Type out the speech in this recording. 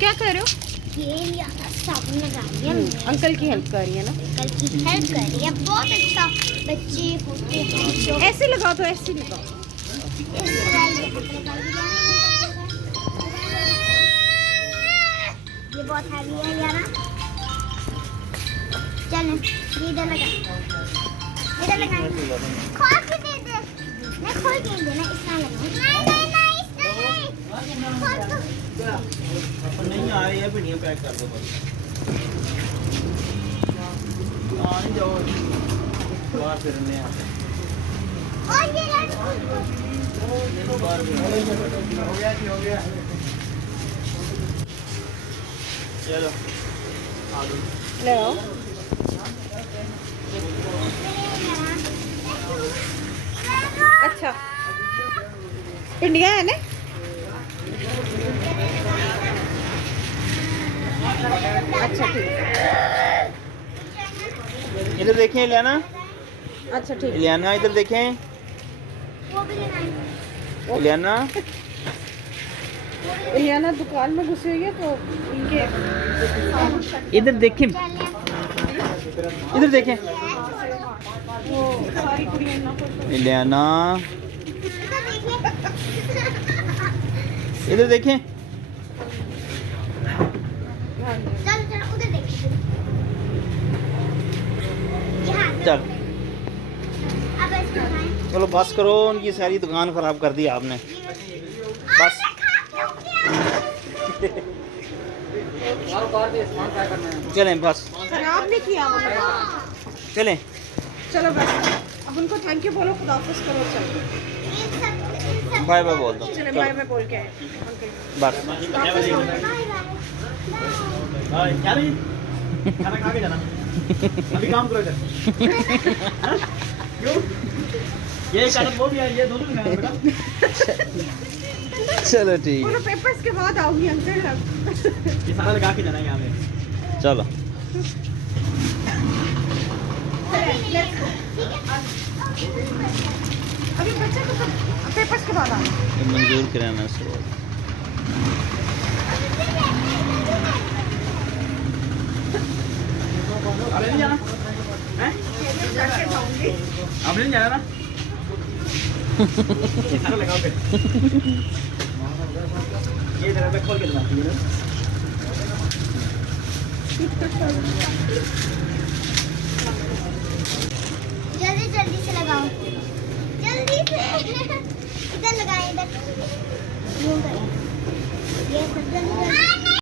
क्या कर रहे हो? ये लिया था साबुन लगा रही है। अंकल की हेल्प कर रही है ना? अंकल की हेल्प कर रही है। बहुत अच्छा बच्चे होते हैं जो ऐसे लगाओ तो ऐसे लगाओ। इस तरह ये बहुत हैवी है यार। चल ये इधर लगा, इधर लगा। खोल के दे दे, मैं खोल के दे ना, इस तरह लगाऊं। नहीं इस तरह नहीं, खोल तो नहीं आ रही है, भिंडियां पैक कर दो बस। नहीं जाओ बाहर फिरने आते और ये बाहर हो गया जी, हो गया। चलो आ दो। ले आओ। अच्छा भिंडियाँ है ना? अच्छा ठीक है। इधर देखें इलियाना, अच्छा ठीक है। इलियाना इधर देखें, वो भी लेना है। इलियाना। इलियाना दुकान में घुसी हुई है तो इनके इधर देखें, इधर देखें वो सारी कुड़ियाँ ना इलियाना, इधर देखें। चल चल उधर देख। यहाँ चल अब इसको उठाएं। चलो बस करो, उनकी सारी दुकान खराब कर दी आपने। बस चलें बस, खराब नहीं किया उन्होंने। चलें। चलो बस अब उनको थैंक यू बोलो, खुदाफिज करो। चलो बाय बाय बोल दो। चले बाय बाय बोल के आए। बस बाय बाय। खाना खा के जाना, अभी काम करो इधर। क्यों? ये कड़क वो भी है, ये दोनों खाना बेटा। चलो ठीक बोलो पेपर्स के बाद आओगी अंकल। ये सारा लगा के जाना यहाँ पे। चलो अभी बच्चे को पेपर्स के बाद आना। मंजूर कराना से अब नहीं जाना हैं? अब नहीं जाना ना? ये सारा लगाओ पे। ये जगह पे खोल के लगाती है ना? जल्दी जल्दी से लगाओ, जल्दी से। इधर लगाएं, इधर यूं करें। ये सब जल्दी जल्दी।